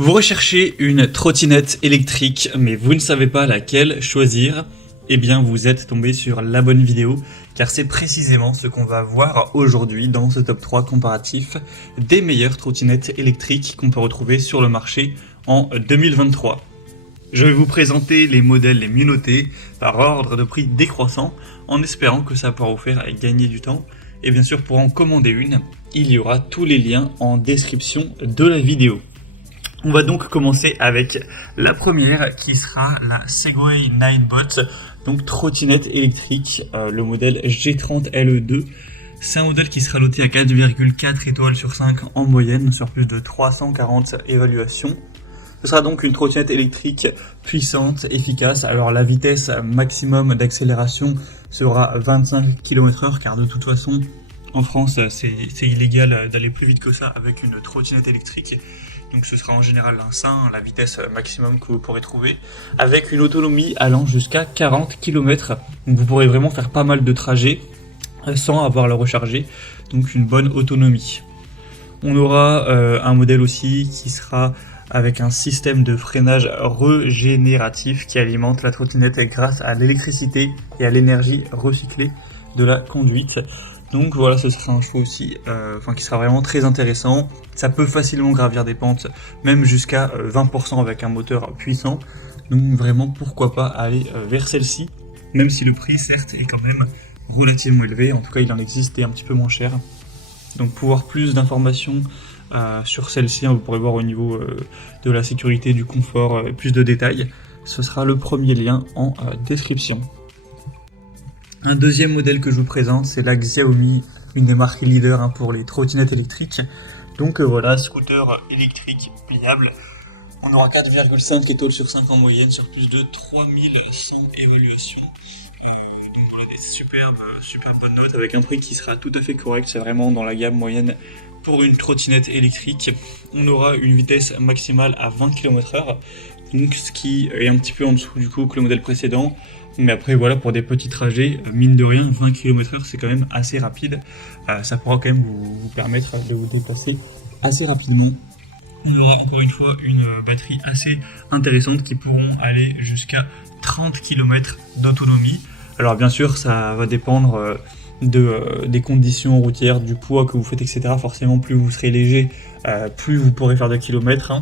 Vous recherchez une trottinette électrique, mais vous ne savez pas laquelle choisir? Eh bien, vous êtes tombé sur la bonne vidéo, car c'est précisément ce qu'on va voir aujourd'hui dans ce top 3 comparatif des meilleures trottinettes électriques qu'on peut retrouver sur le marché en 2023. Je vais vous présenter les modèles les mieux notés par ordre de prix décroissant, en espérant que ça pourra vous faire gagner du temps. Et bien sûr, pour en commander une, il y aura tous les liens en description de la vidéo. On va donc commencer avec la première qui sera la Segway Nightbot, donc trottinette électrique, le modèle G30 LE2. C'est un modèle qui sera loté à 4,4 étoiles sur 5 en moyenne sur plus de 340 évaluations. Ce sera donc une trottinette électrique puissante, efficace. Alors la vitesse maximum d'accélération sera 25 km/h car de toute façon en France c'est illégal d'aller plus vite que ça avec une trottinette électrique. Donc ce sera en général la vitesse maximum que vous pourrez trouver, avec une autonomie allant jusqu'à 40 km. Donc vous pourrez vraiment faire pas mal de trajets sans avoir à le recharger, donc une bonne autonomie. On aura un modèle aussi qui sera avec un système de freinage régénératif qui alimente la trottinette grâce à l'électricité et à l'énergie recyclée de la conduite. Donc voilà, ce sera un choix aussi qui sera vraiment très intéressant. Ça peut facilement gravir des pentes, même jusqu'à 20% avec un moteur puissant. Donc vraiment, pourquoi pas aller vers celle-ci, même si le prix, certes, est quand même relativement élevé. En tout cas, il en existe un petit peu moins cher. Donc pour voir plus d'informations sur celle-ci, vous pourrez voir au niveau de la sécurité, du confort, plus de détails. Ce sera le premier lien en description. Un deuxième modèle que je vous présente, c'est la Xiaomi, une des marques leaders pour les trottinettes électriques. Donc voilà, scooter électrique pliable. On aura 4,5 étoiles sur 5 en moyenne sur plus de 3100 évaluations. Donc voilà, des superbe bonne note avec un prix qui sera tout à fait correct. C'est vraiment dans la gamme moyenne pour une trottinette électrique. On aura une vitesse maximale à 20 km/h, donc ce qui est un petit peu en dessous du coup que le modèle précédent. Mais après voilà, pour des petits trajets, mine de rien, 20 km/h c'est quand même assez rapide. Ça pourra quand même vous permettre de vous déplacer assez rapidement. On aura encore une fois une batterie assez intéressante qui pourront aller jusqu'à 30 km d'autonomie. Alors bien sûr, ça va dépendre des conditions routières, du poids que vous faites, etc. Forcément, plus vous serez léger, plus vous pourrez faire de kilomètres,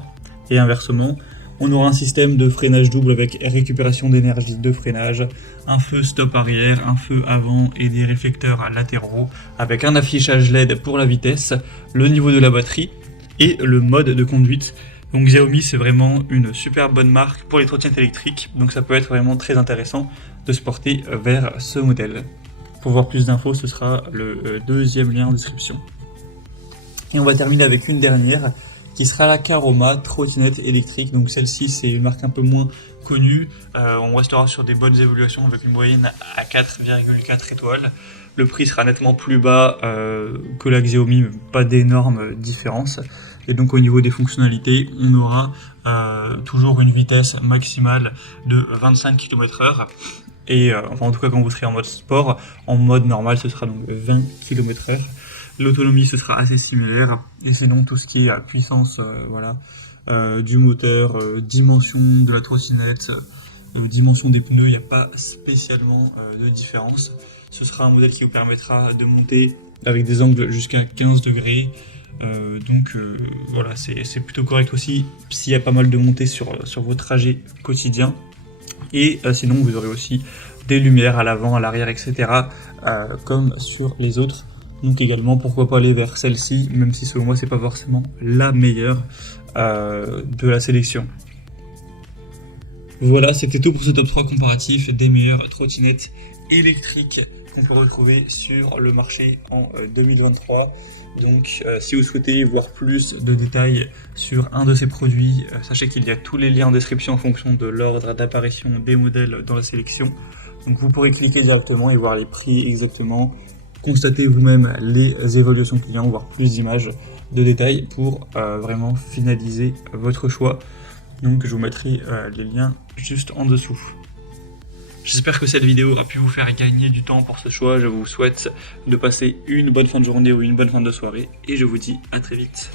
et inversement. On aura un système de freinage double avec récupération d'énergie de freinage, un feu stop arrière, un feu avant et des réflecteurs latéraux, avec un affichage LED pour la vitesse, le niveau de la batterie et le mode de conduite. Donc Xiaomi, c'est vraiment une super bonne marque pour les trottinettes électriques, donc ça peut être vraiment très intéressant de se porter vers ce modèle. Pour voir plus d'infos, ce sera le deuxième lien en description. Et on va terminer avec une dernière, qui sera la Caroma trottinette électrique. Donc celle-ci, c'est une marque un peu moins connue. On restera sur des bonnes évaluations avec une moyenne à 4,4 étoiles. Le prix sera nettement plus bas que la Xiaomi, mais pas d'énormes différences. Et donc au niveau des fonctionnalités, on aura toujours une vitesse maximale de 25 km/h. Et en tout cas quand vous serez en mode sport, en mode normal ce sera donc 20 km/h. L'autonomie ce sera assez similaire, et sinon tout ce qui est puissance du moteur, dimension de la trottinette, dimension des pneus, il n'y a pas spécialement de différence. Ce sera un modèle qui vous permettra de monter avec des angles jusqu'à 15 degrés. Voilà, c'est plutôt correct aussi s'il y a pas mal de montées sur vos trajets quotidiens. Et sinon vous aurez aussi des lumières à l'avant, à l'arrière, etc. Comme sur les autres. Donc également, pourquoi pas aller vers celle-ci, même si selon moi c'est pas forcément la meilleure de la sélection. Voilà, c'était tout pour ce top 3 comparatif des meilleures trottinettes électriques qu'on peut retrouver sur le marché en 2023. Donc si vous souhaitez voir plus de détails sur un de ces produits, sachez qu'il y a tous les liens en description en fonction de l'ordre d'apparition des modèles dans la sélection. Donc vous pourrez cliquer directement et voir les prix exactement. Constatez vous-même les évaluations clients, voir plus d'images, de détails pour vraiment finaliser votre choix. Donc je vous mettrai les liens juste en dessous. J'espère que cette vidéo aura pu vous faire gagner du temps pour ce choix. Je vous souhaite de passer une bonne fin de journée ou une bonne fin de soirée et je vous dis à très vite.